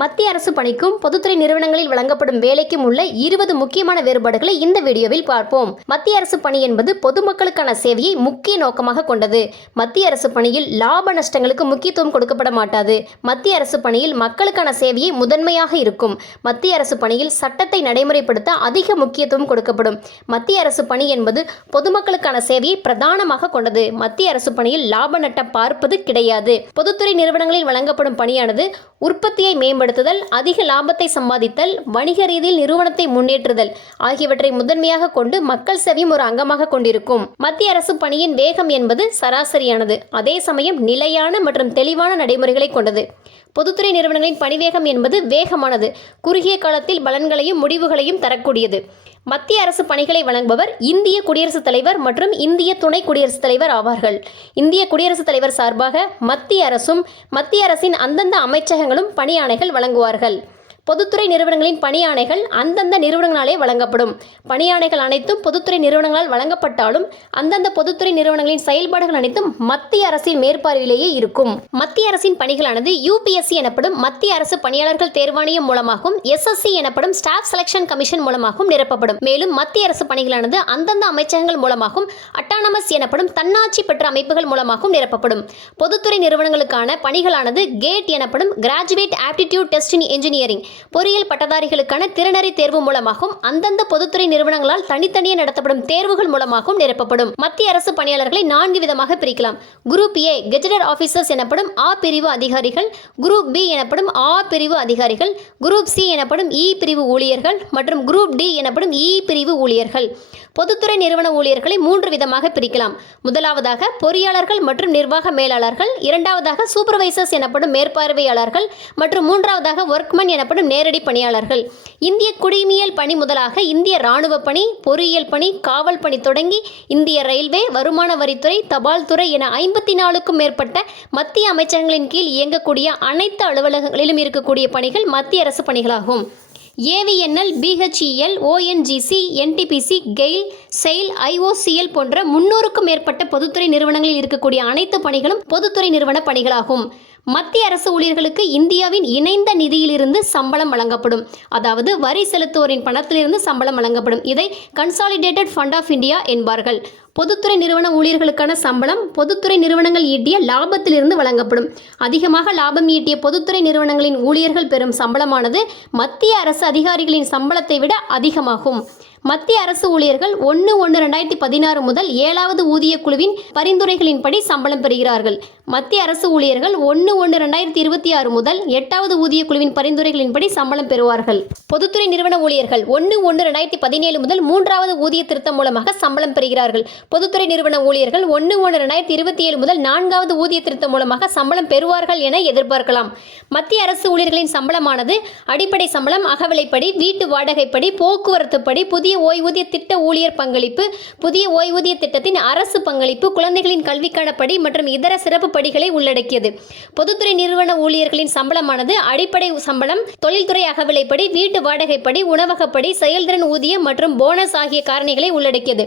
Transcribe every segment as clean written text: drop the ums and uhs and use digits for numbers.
மத்திய அரசு பணிக்கும் பொதுத்துறை நிறுவனங்களில் வழங்கப்படும் வேலைக்கும் உள்ள 20 முக்கியமான வேறுபாடுகளை இந்த வீடியோவில் பார்ப்போம். மத்திய அரசு பணி என்பது பொதுமக்களுக்கான சேவையை முக்கிய நோக்கமாக கொண்டது. மத்திய அரசு பணியில் லாப நஷ்டங்களுக்கு முக்கியத்துவம் கொடுக்கப்பட மாட்டாது. மத்திய அரசு பணியில் மக்களுக்கான சேவையை முதன்மையாக இருக்கும். மத்திய அரசு பணியில் சட்டத்தை நடைமுறைப்படுத்த அதிக முக்கியத்துவம் கொடுக்கப்படும். மத்திய அரசு பணி என்பது பொதுமக்களுக்கான சேவையை பிரதானமாக கொண்டது. மத்திய அரசு பணியில் லாப நட்டம் பார்ப்பது கிடையாது. பொதுத்துறை நிறுவனங்களில் வழங்கப்படும் பணியானது உற்பத்தியை மேம்படுத்துதல், அதிக லாபத்தை சம்பாதித்தல், வணிக ரீதியில் நிறுவனத்தை முன்னேற்றுதல் ஆகியவற்றை முதன்மையாக கொண்டு மக்கள் சேவையும் ஒரு அங்கமாக கொண்டிருக்கும். மத்திய அரசு பணியின் வேகம் என்பது சராசரியானது. அதே சமயம் நிலையான மற்றும் தெளிவான நடைமுறைகளை கொண்டது. பொதுத்துறை நிறுவனங்களின் பணிவேகம் என்பது வேகமானது, குறுகிய காலத்தில் பலன்களையும் முடிவுகளையும் தரக்கூடியது. மத்திய அரசு பணிகளை வழங்குபவர் இந்திய குடியரசுத் தலைவர் மற்றும் இந்திய துணை குடியரசுத் தலைவர் ஆவார்கள். இந்திய குடியரசுத் தலைவர் சார்பாக மத்திய அரசும் மத்திய அரசின் அந்தந்த அமைச்சகங்களும் பணி ஆணைகள் வழங்குவார்கள். பொதுத்துறை நிறுவனங்களின் பணி ஆணைகள் அந்தந்த நிறுவனங்களாலே வழங்கப்படும். பணி ஆணைகள் அனைத்தும் பொதுத்துறை நிறுவனங்களால் வழங்கப்பட்டாலும் அந்தந்த பொதுத்துறை நிறுவனங்களின் செயல்பாடுகள் அனைத்தும் மத்திய அரசின் மேற்பார்வையிலேயே இருக்கும். மத்திய அரசின் பணிகளானது UPSC எனப்படும் மத்திய அரசு பணியாளர்கள் தேர்வாணையம் மூலமாகவும் SSC எனப்படும் ஸ்டாஃப் செலக்ஷன் கமிஷன் மூலமாகவும் நிரப்பப்படும். மேலும் மத்திய அரசு பணிகளானது அந்தந்த அமைச்சகங்கள் மூலமாகவும் அட்டானமஸ் எனப்படும் தன்னாட்சி பெற்ற அமைப்புகள் மூலமாகவும் நிரப்பப்படும். பொதுத்துறை நிறுவனங்களுக்கான பணிகளானது கேட் எனப்படும் கிராஜுவேட் ஆப்டிடியூட் டெஸ்ட் இன் என்ஜினியரிங் பொறியியல் பட்டதாரிகளுக்கான திறனறி தேர்வு மூலமாகவும் அந்தந்த பொதுத்துறை நிறுவனங்களால் தனித்தனியே நடத்தப்படும் தேர்வுகள் மூலமாகவும் நிரப்பப்படும். மத்திய அரசு பணியாளர்களை 4 விதமாக பிரிக்கலாம். குரூப் A கெஜெட்டட் ஆபீசர்ஸ் எனப்படும் A பிரிவு அதிகாரிகள், குரூப் B எனப்படும் A பிரிவு அதிகாரிகள், குரூப் C எனப்படும் E பிரிவு ஊழியர்கள் மற்றும் குரூப் D எனப்படும் E பிரிவு ஊழியர்கள். பொதுத்துறை நிறுவன ஊழியர்களை 3 விதமாக பிரிக்கலாம். முதலாவதாக பொறியாளர்கள் மற்றும் நிர்வாக மேலாளர்கள், இரண்டாவதாக சூப்பர்வைசர்ஸ் எனப்படும் மேற்பார்வையாளர்கள் மற்றும் மூன்றாவதாக ஒர்க்மன் எனப்படும் நேரடி பணியாளர்கள். இந்திய குடிமையியல் பணி முதலாக இந்திய இராணுவ பணி, பொறியியல் பணி, காவல் பணி தொடங்கி இந்திய ரயில்வே, வருமான வரித்துறை, தபால் துறை என 54க்கும் மேற்பட்ட மத்திய அமைச்சகங்களின் கீழ் இயங்கக்கூடிய அனைத்து அலுவலகங்களிலும் இருக்கக்கூடிய பணிகள் மத்திய அரசு பணிகளாகும். AVNL, BHEL, ONGC, NTPC, GAIL, sail, IOCL போன்ற 300க்கும் மேற்பட்ட பொதுத்துறை நிறுவனங்களில் இருக்கக்கூடிய அனைத்து பணிகளும் பொதுத்துறை நிறுவன பணிகளாகும். மத்திய அரசு ஊழியர்களுக்கு இந்தியாவின் இணைந்த நிதியிலிருந்து சம்பளம் வழங்கப்படும். அதாவது வரி செலுத்துவோரின் பணத்திலிருந்து சம்பளம் வழங்கப்படும். இதை கன்சாலிடேட்டட் ஃபண்ட் ஆஃப் இந்தியா என்பார்கள். பொதுத்துறை நிறுவன ஊழியர்களுக்கான சம்பளம் பொதுத்துறை நிறுவனங்கள் ஈட்டிய லாபத்திலிருந்து வழங்கப்படும். அதிகமாக லாபம் ஈட்டிய பொதுத்துறை நிறுவனங்களின் ஊழியர்கள் பெறும் சம்பளமானது மத்திய அரசு அதிகாரிகளின் சம்பளத்தை விட அதிகமாகும். மத்திய அரசு ஊழியர்கள் 1/1/2016 முதல் 7வது ஊதிய குழுவின் பரிந்துரைகளின்படி சம்பளம் பெறுகிறார்கள். மத்திய அரசு ஊழியர்கள் 1/1/2026 முதல் 8வது ஊதிய குழுவின் பரிந்துரைகளின்படி சம்பளம் பெறுவார்கள். பொதுத்துறை நிறுவன ஊழியர்கள் 1/1/2017 முதல் 3வது ஊதிய திருத்தம் மூலமாக சம்பளம் பெறுகிறார்கள். பொதுத்துறை நிறுவன ஊழியர்கள் 1/1/2027 முதல் 4வது ஊதிய திருத்தம் மூலமாக சம்பளம் பெறுவார்கள் என எதிர்பார்க்கலாம். மத்திய அரசு ஊழியர்களின் சம்பளமானது அடிப்படை சம்பளம், அகவிலைப்படி, வீட்டு வாடகைப்படி, போக்குவரத்துப்படி, புதிய ஓய்வூதிய திட்ட ஊழியர் பங்களிப்பு, புதிய ஓய்வூதிய திட்டத்தின் அரசு பங்களிப்பு, குழந்தைகளின் கல்விக்கான படி மற்றும் இதர சிறப்பு படிகளை உள்ளடக்கியது. பொதுத்துறை நிறுவன ஊழியர்களின் சம்பளமானது அடிப்படை சம்பளம், தொழில்துறை அகவிலைப்படி, வீட்டு வாடகைப்படி, உணவகப்படி, செயல்திறன் ஊதியம் மற்றும் போனஸ் ஆகிய காரணிகளை உள்ளடக்கியது.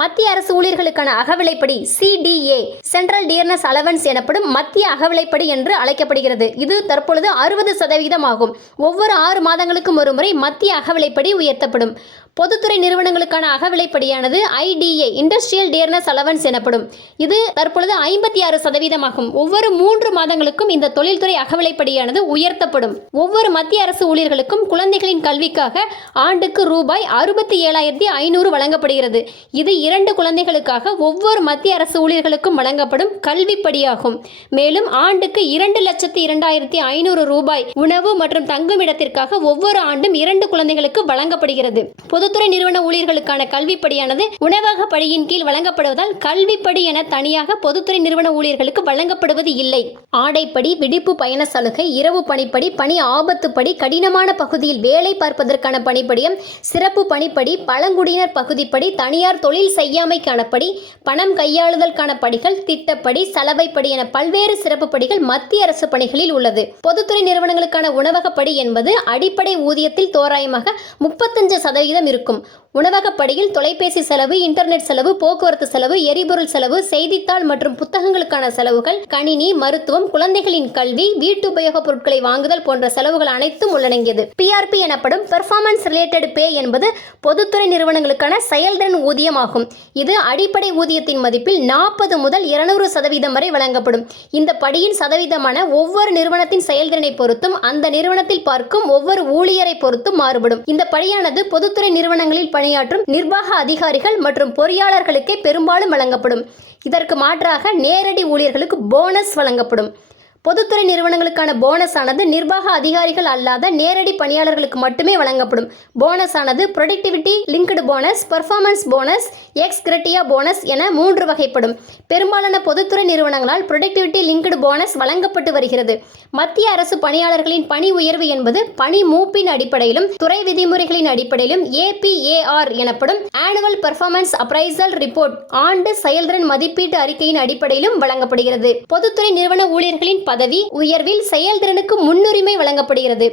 மத்திய அரசு ஊழியர்களுக்கான அகவிலைப்படி CDA சென்ட்ரல் டியர்னஸ் அலவன்ஸ் எனப்படும் மத்திய அகவிலைப்படி என்று அழைக்கப்படுகிறது. இது தற்பொழுது 60% ஆகும். ஒவ்வொரு 6 மாதங்களுக்கும் ஒருமுறை மத்திய அகவிலைப்படி உயர்த்தப்படும். பொதுத்துறை நிறுவனங்களுக்கான அகவிலைப்படியானது IDA இண்டஸ்ட்ரியல் டியர்னஸ் அலவன்ஸ் எனப்படும். இது தற்பொழுது 56% ஆகும். ஒவ்வொரு 3 மாதங்களுக்கும் இந்த தொழில்துறை அகவிலைப்படியானது உயர்த்தப்படும். ஒவ்வொரு மத்திய அரசு ஊழியர்களுக்கும் குழந்தைகளின் கல்விக்காக ஆண்டுக்கு ரூபாய் 67,500 வழங்கப்படுகிறது. இது 2 குழந்தைகளுக்காக ஒவ்வொரு மத்திய அரசு ஊழியர்களுக்கும் வழங்கப்படும் கல்விப்படியாகும். மேலும் ஆண்டுக்கு 2,02,500 ரூபாய் உணவு மற்றும் தங்குமிடத்திற்காக ஒவ்வொரு ஆண்டும் 2 குழந்தைகளுக்கு வழங்கப்படுகிறது. பொதுத்துறை நிறுவன ஊழியர்களுக்கான கல்விப்படியானது உணவக படியின் கீழ் வழங்கப்படுவதால் கல்விப்படி என தனியாக பொதுத்துறை நிறுவன ஊழியர்களுக்கு வழங்கப்படுவது இல்லை. ஆடைப்படி, விடுப்பு பயண சலுகை, இரவு பணிப்படி, பணி ஆபத்துப்படி, கடினமான பகுதியில் வேலை பார்ப்பதற்கான பணிப்படியம், சிறப்பு பணிப்படி, பழங்குடியினர் பகுதிப்படி, தனியார் தொழில் செய்யாமைக்கான படி, பணம் கையாளுதலுக்கான படிகள், திட்டப்படி, சலவைப்படி என பல்வேறு சிறப்பு படிகள் மத்திய அரசு பணிகளில் உள்ளது. பொதுத்துறை நிறுவனங்களுக்கான உணவகப்படி என்பது அடிப்படை ஊதியத்தில் தோராயமாக 35% இருக்கும். உணவகப்படியில் தொலைபேசி செலவு, இன்டர்நெட் செலவு, போக்குவரத்து செலவு, எரிபொருள் செலவு, செய்தித்தாள் மற்றும் புத்தகங்களுக்கான செலவுகள், கணினி, மருத்துவம், மருத்துவம், குழந்தைகளின் கல்வி, வீட்டு உபயோகப் பொருட்களை வாங்குதல் போன்ற செலவுகள் அனைத்தும் உள்ளடங்கியது. PRP எனப்படும் பெர்ஃபார்மன்ஸ் ரிலேட்டட் பே என்பது பொதுத்துறை நிறுவனங்களுக்கான செயல்திறன் ஊதியம் ஆகும். இது அடிப்படை ஊதியத்தின் மதிப்பில் 40 முதல் 200% வரை வழங்கப்படும். இந்த படியின் சதவீதமான ஒவ்வொரு நிறுவனத்தின் செயல்திறனை பொறுத்தும் அந்த நிறுவனத்தில் பார்க்கும் ஒவ்வொரு ஊழியரை பொறுத்தும் மாறுபடும். இந்த படியானது பொதுத்துறை நிறுவனங்களில் பணியாற்றும் நிர்வாக அதிகாரிகள் மற்றும் பொறியாளர்களுக்கே பெரும்பாலும் வழங்கப்படும். இதற்கு மாற்றாக நேரடி ஊழியர்களுக்கு போனஸ் வழங்கப்படும். பொதுத்துறை நிறுவனங்களுக்கான போனஸ் ஆனது நிர்வாக அதிகாரிகள் அல்லாத நேரடி பணியாளர்களுக்கு மட்டுமே வழங்கப்படும். போனஸ் ஆனது productivity linked bonus, performance bonus, ex gratia bonus என 3 வகைப்படும். பெரும்பாலான பொதுத்துறை நிறுவனங்களால் ப்ரொடக்டிவிட்டி லிங்க்டு போனஸ் வழங்கப்பட்டு வருகிறது. மத்திய அரசு பணியாளர்களின் பணி உயர்வு என்பது பணி மூப்பின் அடிப்படையிலும் துறை விதிமுறைகளின் அடிப்படையிலும் APAR எனப்படும் ஆனுவல் பெர்ஃபார்மன்ஸ் அப்ரைசல் ரிப்போர்ட் ஆண்டு செயல்திறன் மதிப்பீட்டு அறிக்கையின் அடிப்படையிலும் வழங்கப்படுகிறது. பொதுத்துறை நிறுவன ஊழியர்களின் பதவி உயர்வில் செயல்திறனுக்கு முன்னுரிமை வழங்கப்படுகிறது.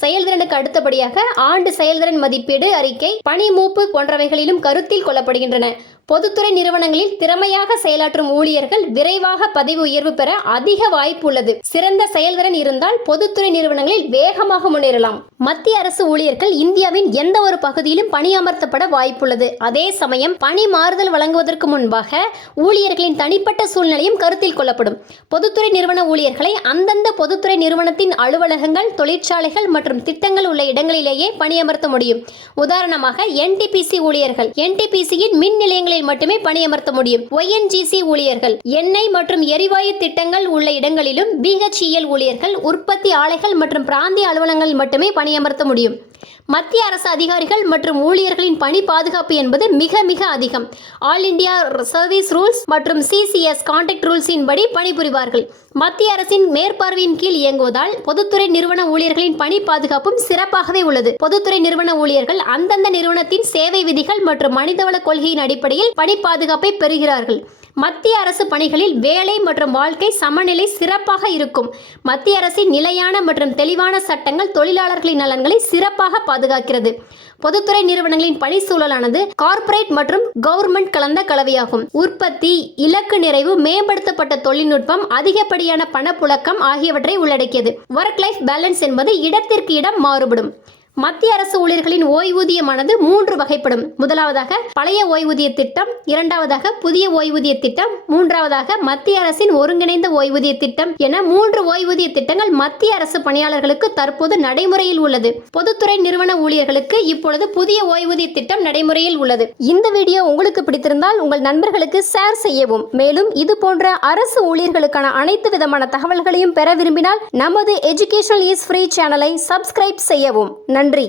செயல்திறனுக்கு அடுத்தபடியாக ஆண்டு செயல்திறன் மதிப்பீடு அறிக்கை, பணி மூப்பு போன்றவைகளிலும் கருத்தில் கொள்ளப்படுகின்றன. பொதுத்துறை நிறுவனங்களில் திறமையாக செயலாற்றும் ஊழியர்கள் விரைவாக பதவி உயர்வு பெற அதிக வாய்ப்பு உள்ளது. சிறந்த செயல்திறன் இருந்தால் பொதுத்துறை நிறுவனங்களில் வேகமாக முன்னேறலாம். மத்திய அரசு ஊழியர்கள் இந்தியாவின் எந்த ஒரு பகுதியிலும் பணியமர்த்தப்பட வாய்ப்புள்ளது. அதே சமயம் பணி மாறுதல் வழங்குவதற்கு முன்பாக ஊழியர்களின் தனிப்பட்ட சூழ்நிலையும் கருத்தில் கொள்ளப்படும். பொதுத்துறை நிறுவன ஊழியர்களை அந்தந்த பொதுத்துறை நிறுவனத்தின் அலுவலகங்கள், தொழிற்சாலைகள் மற்றும் திட்டங்கள் உள்ள இடங்களிலேயே பணியமர்த்த முடியும். உதாரணமாக NTPC ஊழியர்கள் NTPCயின் மின் நிலையங்களில் மட்டுமே பணியமர்த்த முடியும். ONGC ஊழியர்கள் எண்ணெய் மற்றும் எரிவாயு திட்டங்கள் உள்ள இடங்களிலும், BHEL ஊழியர்கள் உற்பத்தி ஆலைகள் மற்றும் பிராந்திய அலுவலகங்களில் மட்டுமே பணியமர்த்த முடியும். மத்திய அரசு அதிகாரிகள் மற்றும் ஊழியர்களின் பணி பாதுகாப்பு என்பது மிக மிக அதிகம். ஆல் இந்தியா சர்வீஸ் ரூல்ஸ் மற்றும் CCS கான்ட்ராக்ட் ரூல்ஸின் படி பணிபுரிவார்கள். மத்திய அரசின் மேற்பார்வையின் கீழ் இயங்குவதால் பொதுத்துறை நிறுவன ஊழியர்களின் பணி பாதுகாப்பும் சிறப்பாகவே உள்ளது. பொதுத்துறை நிறுவன ஊழியர்கள் அந்தந்த நிறுவனத்தின் சேவை விதிகள் மற்றும் மனிதவள கொள்கையின் அடிப்படையில் பணி பாதுகாப்பை பெறுகிறார்கள். மத்திய அரசு பணிகளில் வேலை மற்றும் வாழ்க்கை சமநிலை சிறப்பாக இருக்கும். மத்திய அரசின் நிலையான மற்றும் தெளிவான சட்டங்கள் தொழிலாளர்களின் நலன்களை சிறப்பாக பாதுகாக்கிறது. பொதுத்துறை நிறுவனங்களின் பணி சூழலானது கார்ப்பரேட் மற்றும் கவர்மெண்ட் கலந்த கலவையாகும். உற்பத்தி, இலக்கு நிறைவு, மேம்படுத்தப்பட்ட தொழில்நுட்பம், அதிகப்படியான பணப்புழக்கம் ஆகியவற்றை உள்ளடக்கியது. ஒர்க் லைஃப் பேலன்ஸ் என்பது இடத்திற்கு இடம் மாறுபடும். மத்திய அரசு ஊழியர்களின் ஓய்வூதியமானது 3 வகைப்படும். முதலாவதாக பழைய ஓய்வூதிய திட்டம், இரண்டாவதாக புதிய ஓய்வூதிய திட்டம், மூன்றாவதாக மத்திய அரசின் ஒருங்கிணைந்த ஓய்வூதிய திட்டம் என 3 ஓய்வூதிய திட்டங்கள் மத்திய அரசு பணியாளர்களுக்கு தற்போது நடைமுறையில் உள்ளது. பொதுத்துறை நிறுவன ஊழியர்களுக்கு இப்பொழுது புதிய ஓய்வூதிய திட்டம் நடைமுறையில் உள்ளது. இந்த வீடியோ உங்களுக்கு பிடித்திருந்தால் உங்கள் நண்பர்களுக்கு ஷேர் செய்யவும். மேலும் இது போன்ற அரசு ஊழியர்களுக்கான அனைத்து விதமான தகவல்களையும் பெற விரும்பினால் நமது எஜுகேஷனல் இஸ் ஃப்ரீ சேனலை சப்ஸ்கிரைப் செய்யவும். நன்றி.